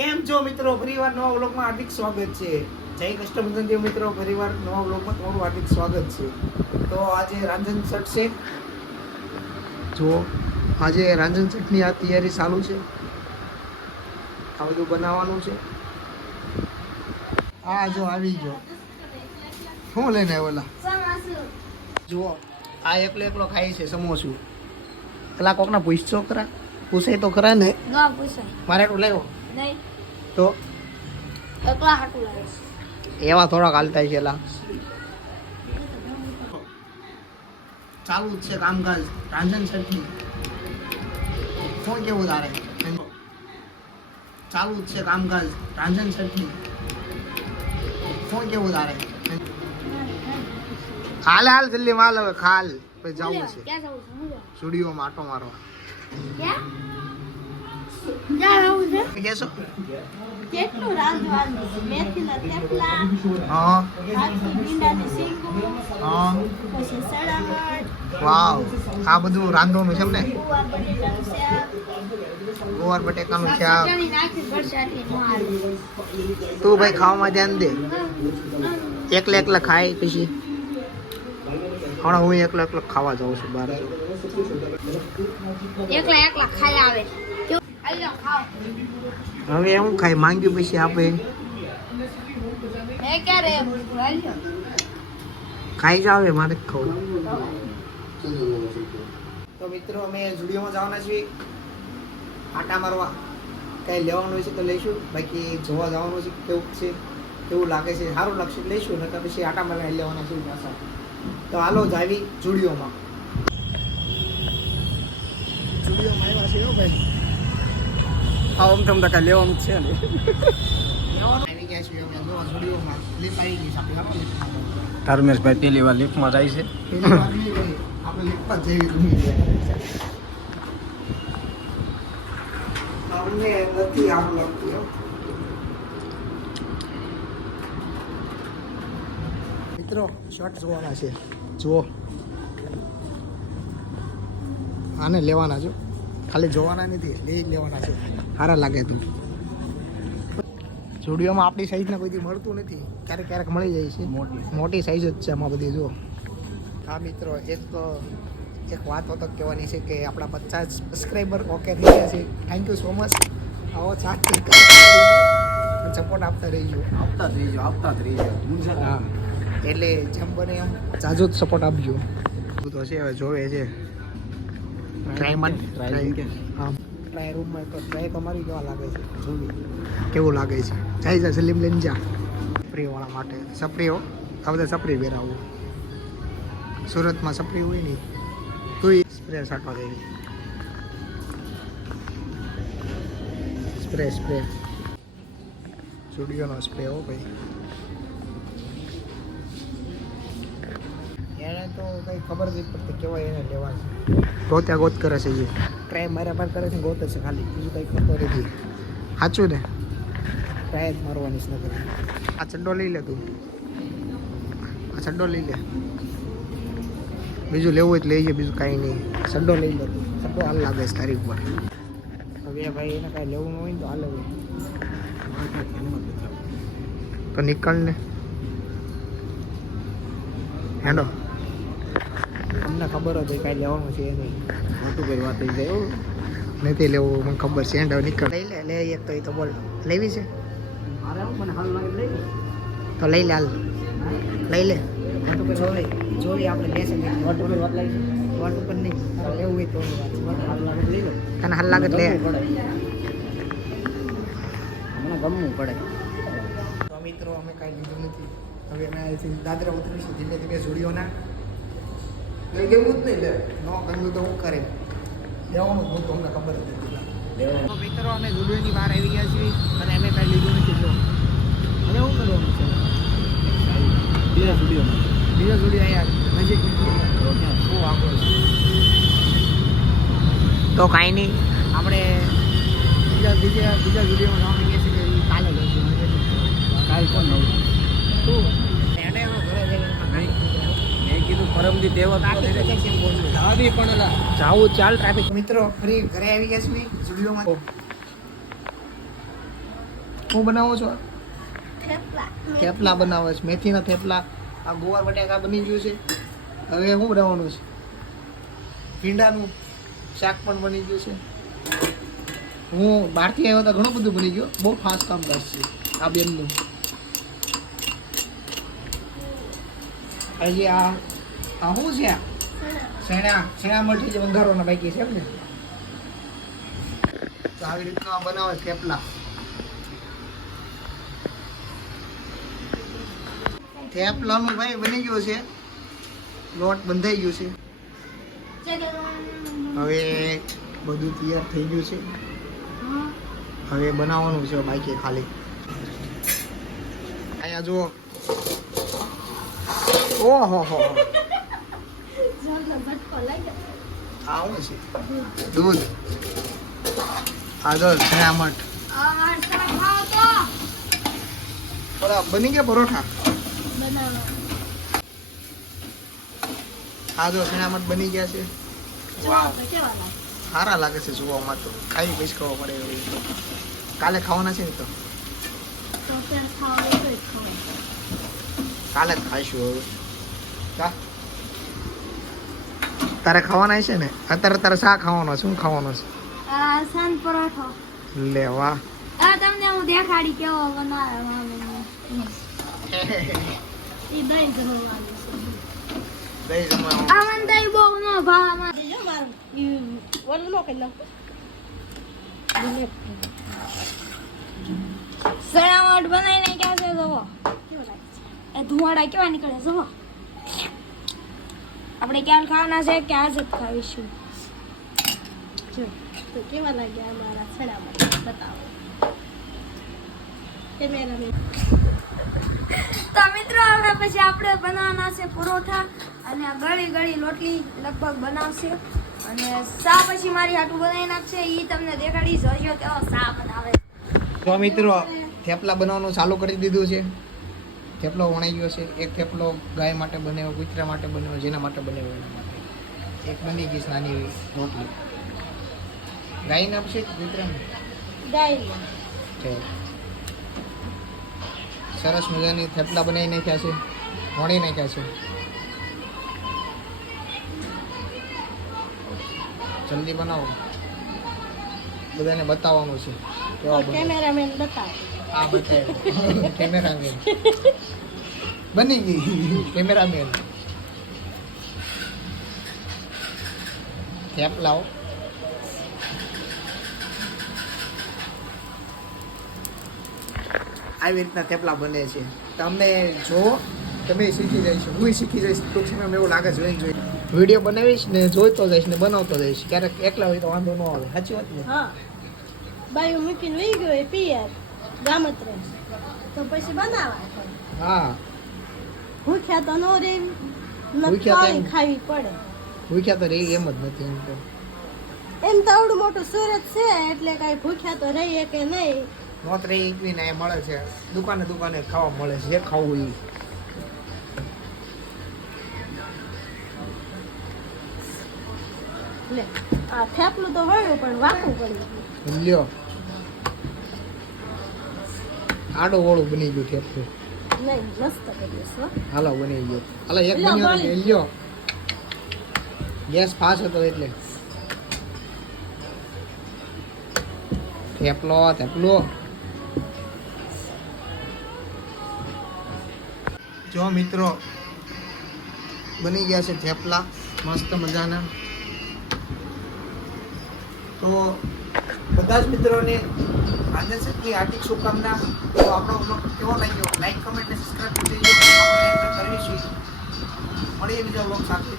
કેમ છો મિત્રો? ફરીવાર નવા વ્લોગમાં હાર્દિક સ્વાગત છે. જય કસ્ટમર દેવ મિત્રો, ફરીવાર નવા વ્લોગમાં તમારું હાર્દિક સ્વાગત છે. તો આજે રાંધણ છઠ છે. જો આજે રાંધણ છઠની આ તૈયારી ચાલુ છે. આ બધું બનાવવાનું છે. આ જો આવી ગયો. શું લઈને આવ્યો? જુઓ, આ એકલો એકલો ખાય છે સમોસું. પેલા કોકના પૂછશો ખરા? પૂછાય તો ખરા ને? ના પૂછાય. મારે એટલું લેવો નહીં તો એકલા હાટું લાગે. એવા થોડાક હાલતા છે એલા. ચાલુ જ છે કામકાજ રાંધણ છઠની. શું કેવું તારે? ચાલુ જ છે કામકાજ રાંધણ છઠની. શું કેવું તારે? હાલ હાલ જલ્દી માલ હવે ખાલ પછી જવું છે ક્યાં જવું છે? સ્ટુડિયોમાં આટો મારવા. ક્યાં જવું છે? કેશો? કેટલું રાંધવાનું? મેથીના થેપલા, હા આખી ભીંડાની શીંગું, હા પછી સડામણ, વાવ, આ બધું રાંધવાનું છે એમને? ગુવાર બટેટાનું શાક, ગોવાર બટેકાનું શાક. ચટણી નાખી વરસાદી નો હાલે. તું ભાઈ ખાવામાં ધ્યાન દે. એકલા એકલા ખાય પછી હમણાં હું એકલો એકલો ખાવા જાઉં છું બહાર. એકલા એકલા ખાઈ આવે. આલ્યો ખાઓ. હવે હું ખાઈ માંગ્યું પછી આપે એ ક્યારે આલ્યો? ખાઈ જાવ મારે જ ખાવું. તો મિત્રો અમે સ્ટુડિયોમાં જવાના છીએ આટા મારવા. કંઈ લેવાનું હોય છે તો લઈશું, બાકી જોવા જવાનું છે કેવું લાગે છે. સારું લાગશે લઈશું, નકર પછી આટા મારવા લેવાના છે પાછા. તો હાલો જાવી સ્ટુડિયોમાં. સ્ટુડિયોમાં આવ્યા છે હો ભાઈ. આમ તમ તો કાંઈ લેવાનું છે ને. લેવાનું આવી ગયા છીએ અમે જો સ્ટુડિયોમાં. લિફ્ટ આવી ગઈ છે આપણે. ધર્મેશભાઈ પહેલી વાર લિફ્ટમાં જાય છે. પેલી વાર નહીં ગઈ. આપણે લિફ્ટમાં જઈ અમને નથી આમ લાગતું એમ. મિત્રો શર્ટ જોવાના છે. જુઓ, આને લેવાના છો, ખાલી જોવાના નથી, લઈ લેવાના છે. સારા લાગે તું. સ્ટુડિયોમાં આપણી સાઈઝના કોઈથી મળતું નથી, ક્યારેક ક્યારેક મળી જાય છે. મોટી સાઈઝ જ છે આમાં બધી. જો હા મિત્રો, એક વાત તો કહેવાની છે કે આપણા 50 સબસ્ક્રાઈબર ઓકે થઈ ગયા છે. Thank you so much. આવો ચાટ સપોર્ટ આપતા રહીજો. આપતા જ રહીજો. હા, એટલે જેમ બને એમ જાજો જ સપોર્ટ આપજો. તો છે હવે જોવે છે ટ્રાય હા, ટ્રાય રૂમમાં તો ટ્રાય તો મારી કેવા લાગે છે જોવી કેવું લાગે છે. જાય સલીમ લઈને જા. સપ્રીવાળા માટે સપ્રીઓ આ બધા સપ્રી પહેરાવું. સુરતમાં સપ્રી હોય નહીં તું સ્પ્રે સાટવા દે. સ્પ્રે સ્ટુડિયોનો સ્પ્રે હો ભાઈ. એને તો કંઈ ખબર નથી પડતી કેવાય એને લેવા છે. ગોત્યા ગોત કરે છે. એ ટ્રાય મારા પર કરે છે, ગોતે છે ખાલી, બીજું કંઈ ખબર નથી. સાચું ને? ટ્રાય જ મારવાની છે. નકર આ ચડ્ડો લઈ લે તું. આ ચડ્ડો લઈ લે. બીજું લેવું હોય તો લઈ જાય, બીજું કાંઈ નહીં. ચડ્ડો લઈ લે તું. ચડ્ડો હાલ લાગે છે તારીખ પર. હવે ભાઈ એને કાંઈ લેવું હોય ને તો હાલ હવે તો નીકળ ને હેડો. તમને ખબર હતી કાંઈ લેવાનું છે એ નહીં. મોટું ભાઈ વાત થઈ જાય. નથી લેવું મને ખબર છે. હેડો નીકળ. લઈ લે એક તો એ તો બોલ લેવી છે મને હાલ લાગે લઈ લો. તો લઈ લે. હાલ લઈ લે. જોઈ આપણે લેશે વોટ ઉપર વાત લાગી છે. વોટ ઉપર નહીં, તારે લેવું હોય તો હાલ લાગે લઈ લો. તને હાલ લાગે લે. મને ગમવું પડે. તો મિત્રો અમે કાંઈ લીધું નથી. હવે અમે દાદરા ઉતરીશું ધીમે ધીમે સ્ટુડિયોના. લઈ લેવું જ નહીં. લે ન ગમતું તો હું કરે લેવાનું જ નહોતું, અમને ખબર જ નથી. તો મિત્રો અમે સ્ટુડિયોની બહાર આવી ગયા છીએ અને અમે કાંઈ લીધું નથી. જો હવે શું કરવાનું છે? બીજા સ્ટુડિયોમાં બીજો સ્ટુડિયો અહીંયા નજીક શું આગળ તો કાંઈ નહીં. આપણે બીજા સ્ટુડિયોમાં જવાનું કહીએ છીએ કે એ કાલે જઈશું. કાલ કોણ નવું શું એને ઘરે જઈને મેં કીધું પરમદી તહેવાર જાવું ચાલ ટ્રાફિક. મિત્રો ફરી ઘરે આવી ગયા છીએ સ્ટુડિયોમાં. શું બનાવો છો થેપલા થેપલા બનાવે છે, મેથીના થેપલા. આ ગોવાર બટાકા બની ગયું છે. હવે શું બનાવવાનું છે? ભીંડાનું શાક પણ બની ગયું છે. હું બહારથી આવ્યો તો ઘણું બધું બની ગયું. બહુ ફાસ્ટ કામકાજ છે આ બેનનું. હજી આ શું છે? શેણા મઠી જે વંગારોના બાકી છે એમ ને. તો આવી રીતના બનાવે થેપલા. થેપલાનું ભાઈ બની ગયું છે. લોટ બંધાઈ ગયું છે. હવે બધું તૈયાર થઈ ગયું છે. હવે બનાવવાનું છે બાકી ખાલી. અહીંયા જુઓ. ઓહો હો આવું છે દૂધ. આગળ શેણામઠ. બોલા બની ગયા પરોઠા. આ જો શેણામઠ બની ગયા છે. સારા લાગે છે જોવામાં તો. ખાઈ પછી ખબર પડે એવી. કાલે ખાવાના છે ને તો કાલે જ ખાઈશું હવે. તારે ખાવાના છે ને અત્યારે તારે શા ખાવાનો છે? શું ખાવાનો છે? સાંજ પરોઠો. લે વાહ. તમને હું દેખાડી કેવો બનાવે મામી. ઈ દહીં જમવાનું છે. દહીં જમવાનું. આ મને દહીં બહુ ન ભાવે. જો મારું ઓલું નો કરી નાખો. સણાવટ બનાવીને ક્યાં છે જવો. કેવો લાગે છે? એ ધુવાડા કેવા નીકળે જવો. આપણે ક્યાં ખાવાના છે કે આજ જ ખાવીશું. જો તો કેવા લાગ્યા અમારા સણાવટ બતાવો. તો મિત્રો હવે પછી આપણે બનાવવાના છે પરોઠા અને આ ગળી લોટલી લગભગ બનાવશે અને સા પછી મારી હાટું બનાવી નાખશે. એ તમને દેખાડી જોજો કેવો સા બનાવે. તો મિત્રો થેપલા બનાવવાનું ચાલુ કરી દીધું છે. થેપલો વણાઈ ગયો છે. એક થેપલો ગાય માટે બન્યો, કૂતરા માટે બન્યો, જેના માટે બન્યો એના માટે. એક બની ગઈ નાની એવી રોટલી. ગાયને આપશે કે કૂતરાને? ગાય સરસ મજાની થેપલા બનાવી નાખ્યા છે, વણી નાખ્યા છે. જલ્દી બનાવો, બધાને બતાવવાનું છે કેવા બને. કેમેરામેન બતાવે. આ બતાવે કેમેરામેન. બની ગઈ કેમેરામેન. થેપલાઓ આવી રીતના થેપલા બને છે. તમે જો તમે શીખી જઈશું, હું શીખી જઈશ ટૂંક સમયમાં એવું લાગે છે. જોઈને વિડીયો બનાવીશ ને જોઈતો જઈશ ને બનાવતો જઈશ. ક્યારેક એકલા હોય તો વાંધો ન આવે. સાચી વાત ને? હા બાયું મૂકીને વહી ગયો એ પિયર ગામત્રે તો પછી બનાવવા. હા ભૂખ્યા તો નો રે. ભૂખ્યા તો એમ. ખાવી પડે. ભૂખ્યા તો રહી એમ જ નથી. એમ તો એમ તો આવડું મોટું સુરત છે એટલે કઈ ભૂખ્યા તો રહીએ કે નહીં. નોત રહી એકવી ને મળે છે. દુકાને ખાવા મળે છે. જે ખાવું એ. લે આ થેપલું તો વળ્યું પણ વાકું પડી ગયું. લ્યો આડો વોળું બની ગયું થેપલું. નહીં મસ્ત કર્યું છે. હાલો બની ગયો. હાલો એક લ્યો, બન્યો બોલી. લ્યો. ગેસ ફાસ્ટ હતો એટલે. થેપલો જો મિત્રો બની ગયા છે થેપલા મસ્ત મજાના. તો બધા જ મિત્રોને આનંદની હાર્દિક શુભકામના. તો આપણો બ્લોગ કેવો લાગ્યો? લાઈક, કમેન્ટ અને સબસ્ક્રાઇબ કરી દેજો. આપણે કરીશું. મળીએ બીજા બ્લોગ સાથે.